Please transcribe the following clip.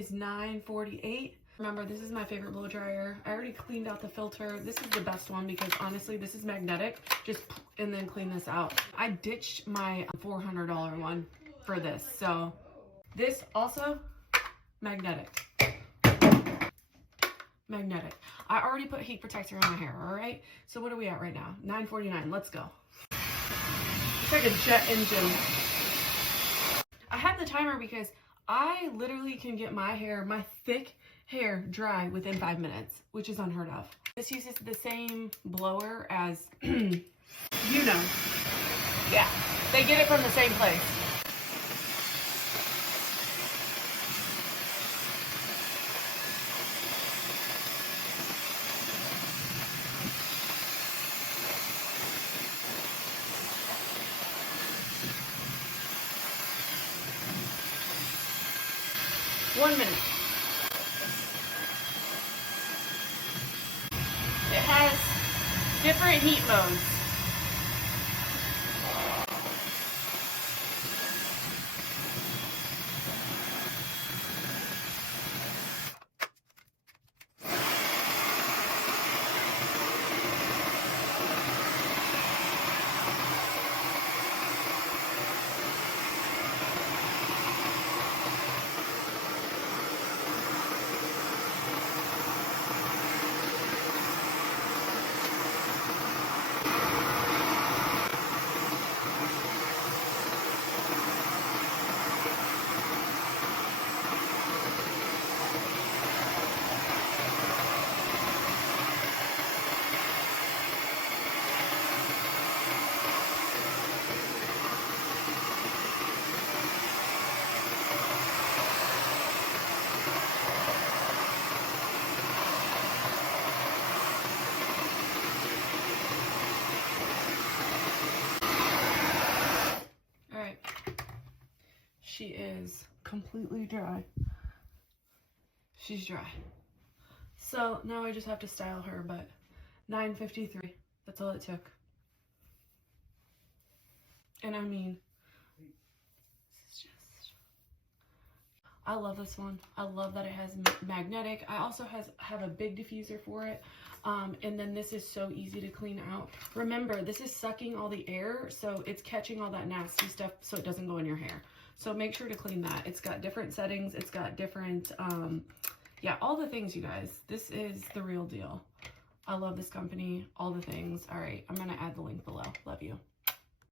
is $9.48. Remember, this is my favorite blow dryer. I already cleaned out the filter. This is the best one because honestly, this is magnetic. Just and then clean this out. I ditched my $400 one for this. So this also magnetic. Magnetic. I already put heat protector in my hair, all right? So what are we at right now? $9.49. Let's go. It's like a jet engine. I have the timer because I literally can get my hair, my thick hair, dry within 5 minutes, which is unheard of. This uses the same blower as, you know. Yeah, they get it from the same place. One minute. It has different heat modes. She is completely dry. She's dry. So now I just have to style her, but $9.53. That's all it took. And I mean, it's just, I love this one. I love that it has magnetic. I also have a big diffuser for it. And then this is so easy to clean out. Remember, this is sucking all the air, so it's catching all that nasty stuff so it doesn't go in your hair. So make sure to clean that. It's got different settings. It's got different, yeah, all the things, you guys. This is the real deal. I love this company, all the things. All right, I'm gonna add the link below. Love you.